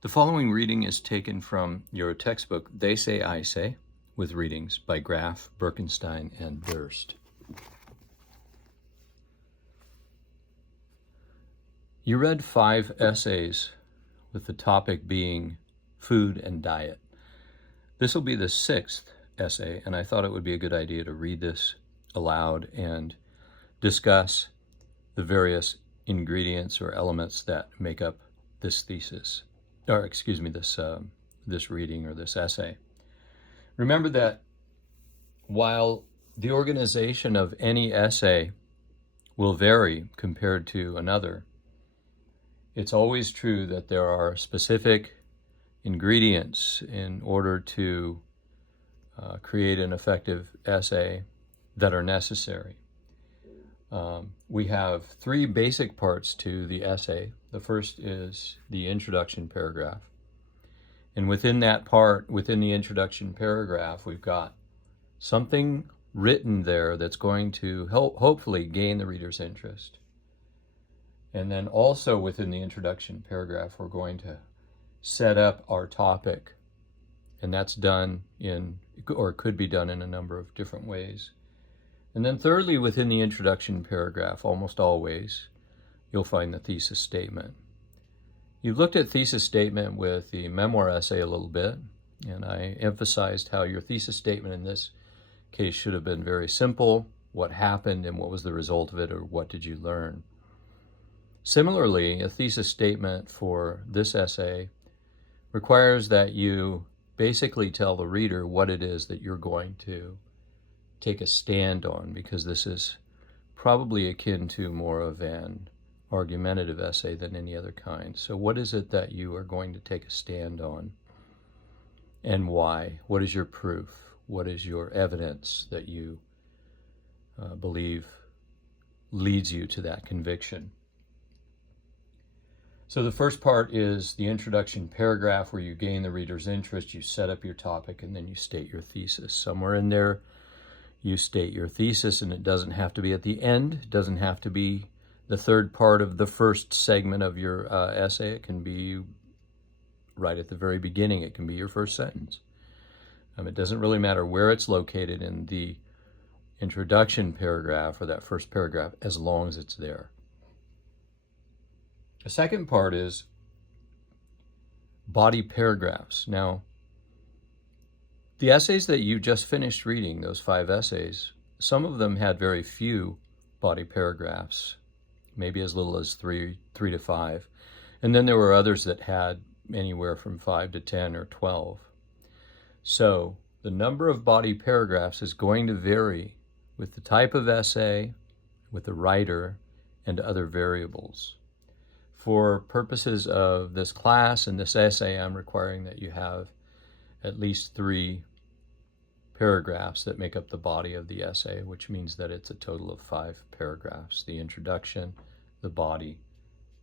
The following reading is taken from your textbook, They Say, I Say, with readings by Graff, Birkenstein, and Durst. You read 5 essays with the topic being food and diet. This will be the 6th essay, and I thought it would be a good idea to read this aloud and discuss the various ingredients or elements that make up this thesis, or excuse me, this reading or this essay. Remember that while the organization of any essay will vary compared to another, it's always true that there are specific ingredients in order to create an effective essay that are necessary. We have 3 basic parts to the essay. The first is the introduction paragraph. And within that part, within the introduction paragraph, we've got something written there that's going to hopefully gain the reader's interest. And then also within the introduction paragraph, we're going to set up our topic. And that's done in, or could be done in a number of different ways. And then thirdly, within the introduction paragraph, almost always, you'll find the thesis statement. You've looked at thesis statement with the memoir essay a little bit, and I emphasized how your thesis statement in this case should have been very simple: what happened and what was the result of it, or what did you learn? Similarly, a thesis statement for this essay requires that you basically tell the reader what it is that you're going to take a stand on, because this is probably akin to more of an argumentative essay than any other kind. So what is it that you are going to take a stand on, and why? What is your proof? What is your evidence that you believe leads you to that conviction? So the first part is the introduction paragraph, where you gain the reader's interest, you set up your topic, and then you state your thesis. Somewhere in there, you state your thesis, and it doesn't have to be at the end. It doesn't have to be the third part of the first segment of your essay. It can be right at the very beginning. It can be your first sentence. It doesn't really matter where it's located in the introduction paragraph or that first paragraph, as long as it's there. The second part is body paragraphs. Now, the essays that you just finished reading, those 5 essays, some of them had very few body paragraphs, maybe as little as 3 to 5. And then there were others that had anywhere from 5 to 10 or 12. So the number of body paragraphs is going to vary with the type of essay, with the writer, and other variables. For purposes of this class and this essay, I'm requiring that you have at least 3 paragraphs that make up the body of the essay, which means that it's a total of 5 paragraphs: the introduction, the body,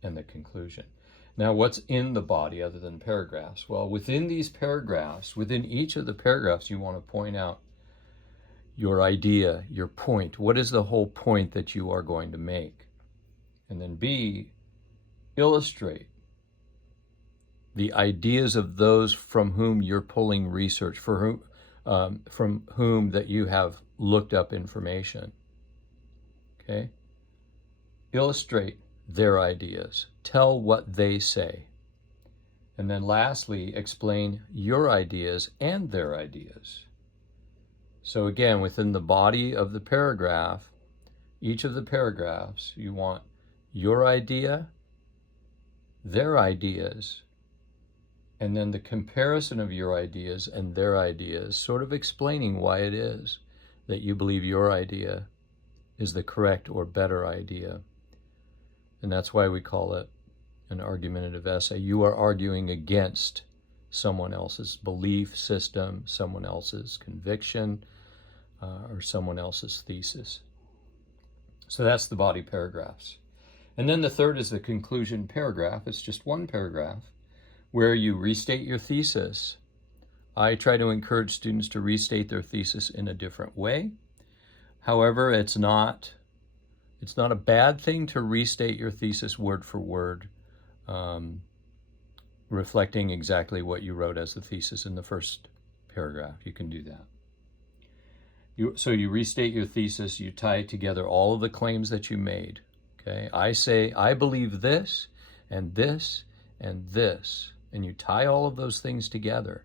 and the conclusion. Now, what's in the body other than paragraphs? Well, within these paragraphs, within each of the paragraphs, you want to point out your idea, your point. What is the whole point that you are going to make? And then B, illustrate the ideas of those from whom you're pulling research, from whom that you have looked up information. Okay? Illustrate their ideas. Tell what they say. And then lastly, explain your ideas and their ideas. So again, within the body of the paragraph, each of the paragraphs, you want your idea, their ideas, and then the comparison of your ideas and their ideas, sort of explaining why it is that you believe your idea is the correct or better idea. And that's why we call it an argumentative essay. You are arguing against someone else's belief system, someone else's conviction, or someone else's thesis. So that's the body paragraphs. And then the third is the conclusion paragraph. It's just one paragraph where you restate your thesis. I try to encourage students to restate their thesis in a different way. However, it's not a bad thing to restate your thesis word for word. reflecting exactly what you wrote as the thesis in the first paragraph. You can do that. So you restate your thesis, you tie together all of the claims that you made. Okay, I say, I believe this, and this, and this. And you tie all of those things together.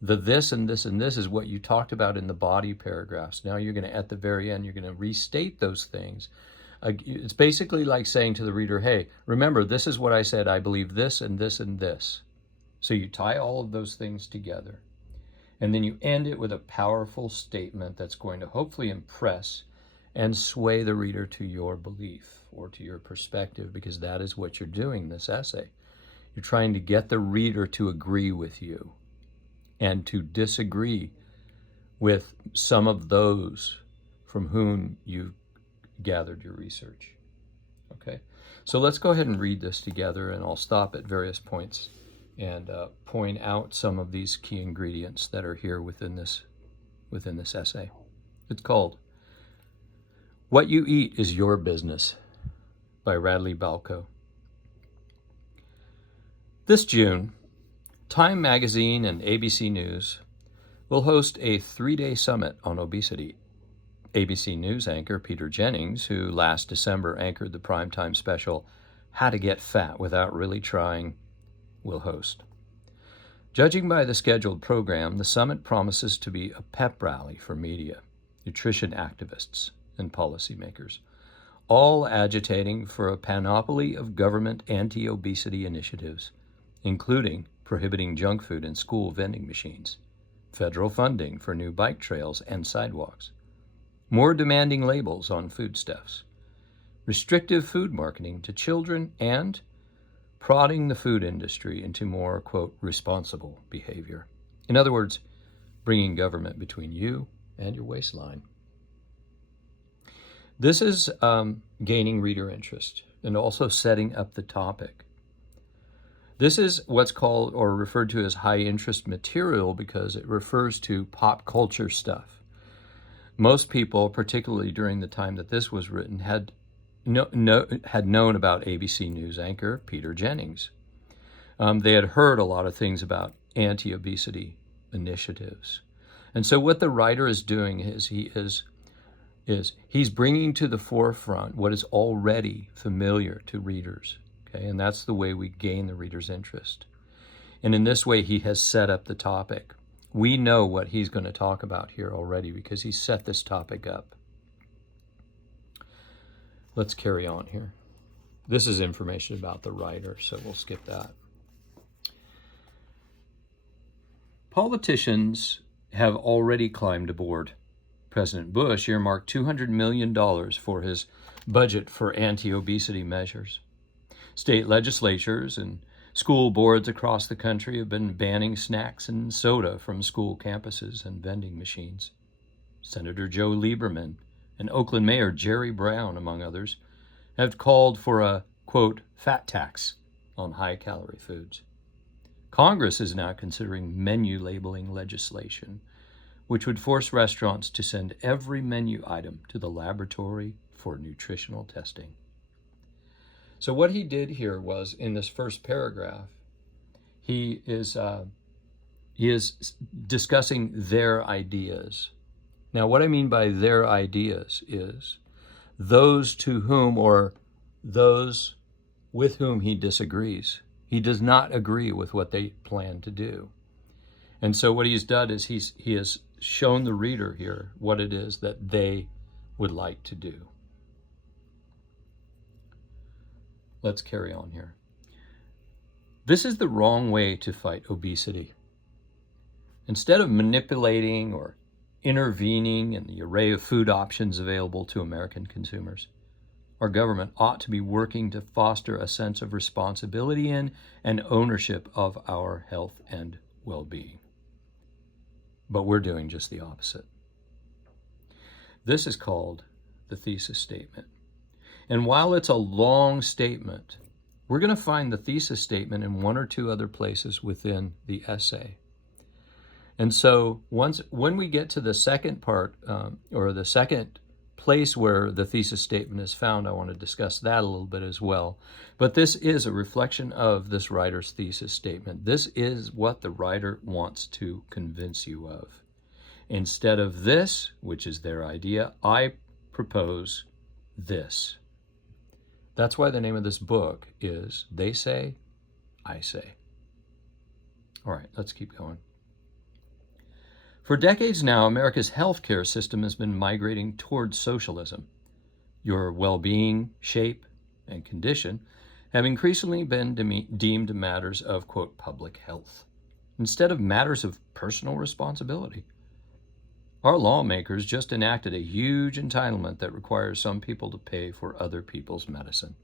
The this and this and this is what you talked about in the body paragraphs. Now you're going to, at the very end, you're going to restate those things. It's basically like saying to the reader, hey, remember, this is what I said. I believe this and this and this. So you tie all of those things together. And then you end it with a powerful statement that's going to hopefully impress and sway the reader to your belief or to your perspective, because that is what you're doing in this essay. You're trying to get the reader to agree with you and to disagree with some of those from whom you've gathered your research. Okay, so let's go ahead and read this together, and I'll stop at various points and point out some of these key ingredients that are here within this essay. It's called What You Eat is Your Business by Radley Balco. This June, Time Magazine and ABC News will host a 3-day summit on obesity. ABC News anchor Peter Jennings, who last December anchored the primetime special How to Get Fat Without Really Trying, will host. Judging by the scheduled program, the summit promises to be a pep rally for media, nutrition activists, and policymakers, all agitating for a panoply of government anti-obesity initiatives, including prohibiting junk food in school vending machines, federal funding for new bike trails and sidewalks, more demanding labels on foodstuffs, restrictive food marketing to children, and prodding the food industry into more, quote, responsible behavior. In other words, bringing government between you and your waistline. This is gaining reader interest and also setting up the topic. This is what's called or referred to as high interest material because it refers to pop culture stuff. Most people, particularly during the time that this was written, had known about ABC News anchor Peter Jennings. They had heard a lot of things about anti-obesity initiatives. And so what the writer is doing is he's bringing to the forefront what is already familiar to readers. Okay, and that's the way we gain the reader's interest. And in this way, he has set up the topic. We know what he's going to talk about here already because he set this topic up. Let's carry on here. This is information about the writer, so we'll skip that. Politicians have already climbed aboard. President Bush earmarked $200 million for his budget for anti-obesity measures. State legislatures and school boards across the country have been banning snacks and soda from school campuses and vending machines. Senator Joe Lieberman and Oakland Mayor Jerry Brown, among others, have called for a, quote, fat tax on high-calorie foods. Congress is now considering menu labeling legislation, which would force restaurants to send every menu item to the laboratory for nutritional testing. So what he did here was, in this first paragraph, he is discussing their ideas. Now, what I mean by their ideas is those to whom or those with whom he disagrees. He does not agree with what they plan to do. And so what he's done is he has shown the reader here what it is that they would like to do. Let's carry on here. This is the wrong way to fight obesity. Instead of manipulating or intervening in the array of food options available to American consumers, our government ought to be working to foster a sense of responsibility in and ownership of our health and well-being. But we're doing just the opposite. This is called the thesis statement. And while it's a long statement, we're going to find the thesis statement in one or two other places within the essay. And so when we get to the second part, or the second place where the thesis statement is found, I want to discuss that a little bit as well. But this is a reflection of this writer's thesis statement. This is what the writer wants to convince you of. Instead of this, which is their idea, I propose this. That's why the name of this book is They Say, I Say. All right, let's keep going. For decades now, America's healthcare system has been migrating towards socialism. Your well-being, shape, and condition have increasingly been deemed matters of, quote, public health, instead of matters of personal responsibility. Our lawmakers just enacted a huge entitlement that requires some people to pay for other people's medicine.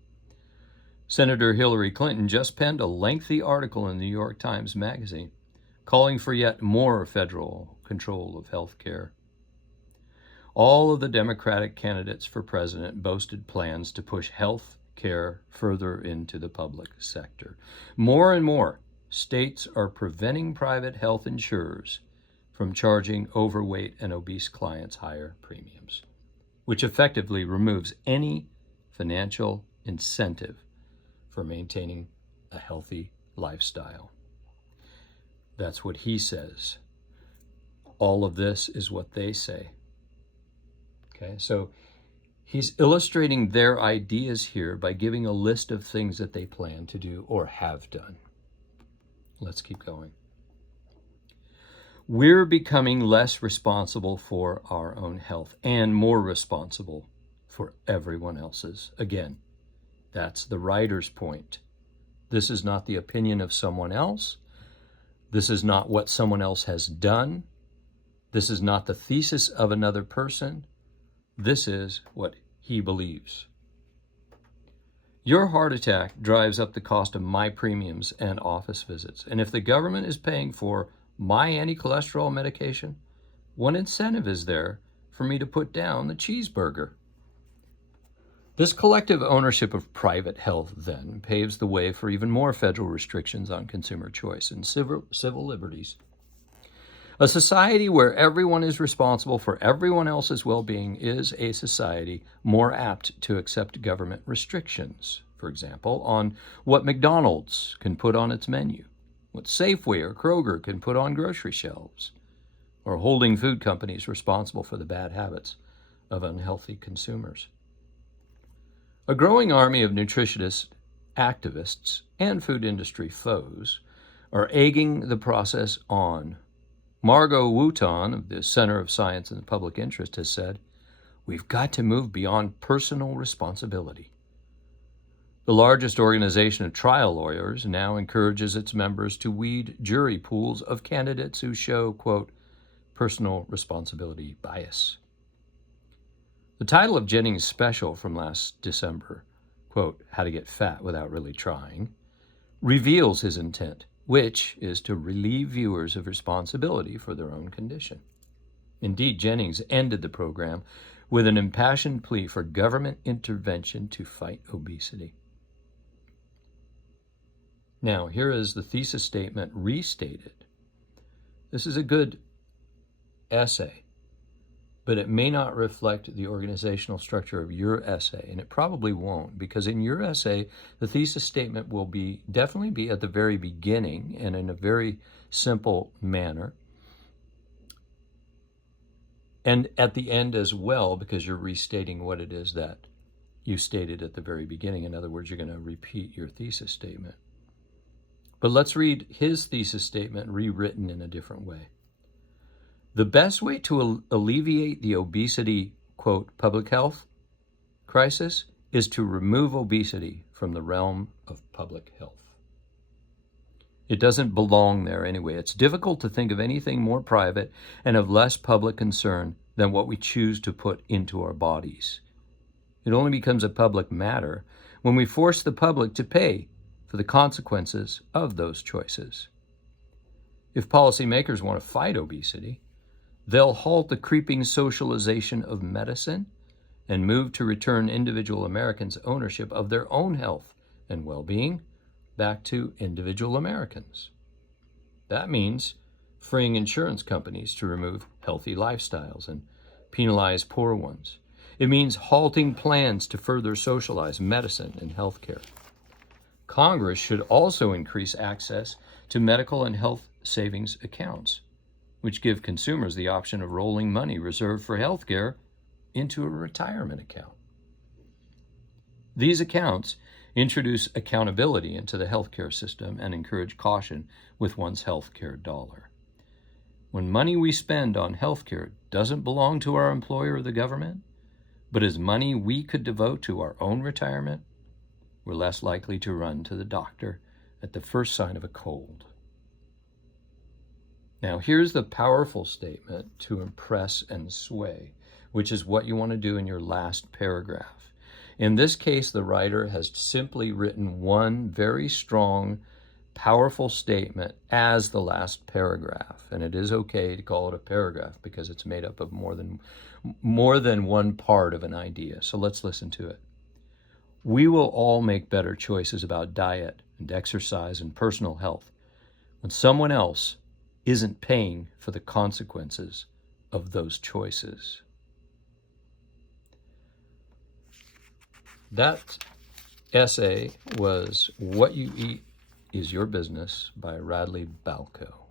Senator Hillary Clinton just penned a lengthy article in the New York Times Magazine calling for yet more federal control of health care. All of the Democratic candidates for president boasted plans to push health care further into the public sector. More and more, states are preventing private health insurers from charging overweight and obese clients higher premiums, which effectively removes any financial incentive for maintaining a healthy lifestyle. That's what he says. All of this is what they say. Okay, so he's illustrating their ideas here by giving a list of things that they plan to do or have done. Let's keep going. We're becoming less responsible for our own health and more responsible for everyone else's. Again, that's the writer's point. This is not the opinion of someone else. This is not what someone else has done. This is not the thesis of another person. This is what he believes. Your heart attack drives up the cost of my premiums and office visits. And if the government is paying for my anti-cholesterol medication, what incentive is there for me to put down the cheeseburger? This collective ownership of private health, then, paves the way for even more federal restrictions on consumer choice and civil liberties. A society where everyone is responsible for everyone else's well-being is a society more apt to accept government restrictions, for example, on what McDonald's can put on its menu, what Safeway or Kroger can put on grocery shelves, or holding food companies responsible for the bad habits of unhealthy consumers. A growing army of nutritionist activists and food industry foes are egging the process on. Margot Wooton of the Center of Science and the Public Interest has said, "We've got to move beyond personal responsibility." The largest organization of trial lawyers now encourages its members to weed jury pools of candidates who show, quote, personal responsibility bias. The title of Jennings' special from last December, quote, How to Get Fat Without Really Trying, reveals his intent, which is to relieve viewers of responsibility for their own condition. Indeed, Jennings ended the program with an impassioned plea for government intervention to fight obesity. Now, here is the thesis statement restated. This is a good essay, but it may not reflect the organizational structure of your essay, and it probably won't, because in your essay, the thesis statement will definitely be at the very beginning and in a very simple manner, and at the end as well, because you're restating what it is that you stated at the very beginning. In other words, you're going to repeat your thesis statement. But let's read his thesis statement rewritten in a different way. The best way to alleviate the obesity, quote, public health crisis is to remove obesity from the realm of public health. It doesn't belong there anyway. It's difficult to think of anything more private and of less public concern than what we choose to put into our bodies. It only becomes a public matter when we force the public to pay for the consequences of those choices. If policymakers want to fight obesity, they'll halt the creeping socialization of medicine and move to return individual Americans' ownership of their own health and well-being back to individual Americans. That means freeing insurance companies to remove healthy lifestyles and penalize poor ones, It means halting plans to further socialize medicine and healthcare. Congress should also increase access to medical and health savings accounts, which give consumers the option of rolling money reserved for healthcare into a retirement account. These accounts introduce accountability into the healthcare system and encourage caution with one's healthcare dollar. When money we spend on healthcare doesn't belong to our employer or the government, but is money we could devote to our own retirement, we're less likely to run to the doctor at the first sign of a cold. Now, here's the powerful statement to impress and sway, which is what you want to do in your last paragraph. In this case, the writer has simply written one very strong, powerful statement as the last paragraph. And it is okay to call it a paragraph because it's made up of more than one part of an idea. So let's listen to it. We will all make better choices about diet and exercise and personal health when someone else isn't paying for the consequences of those choices. That essay was What You Eat Is Your Business by Radley Balko.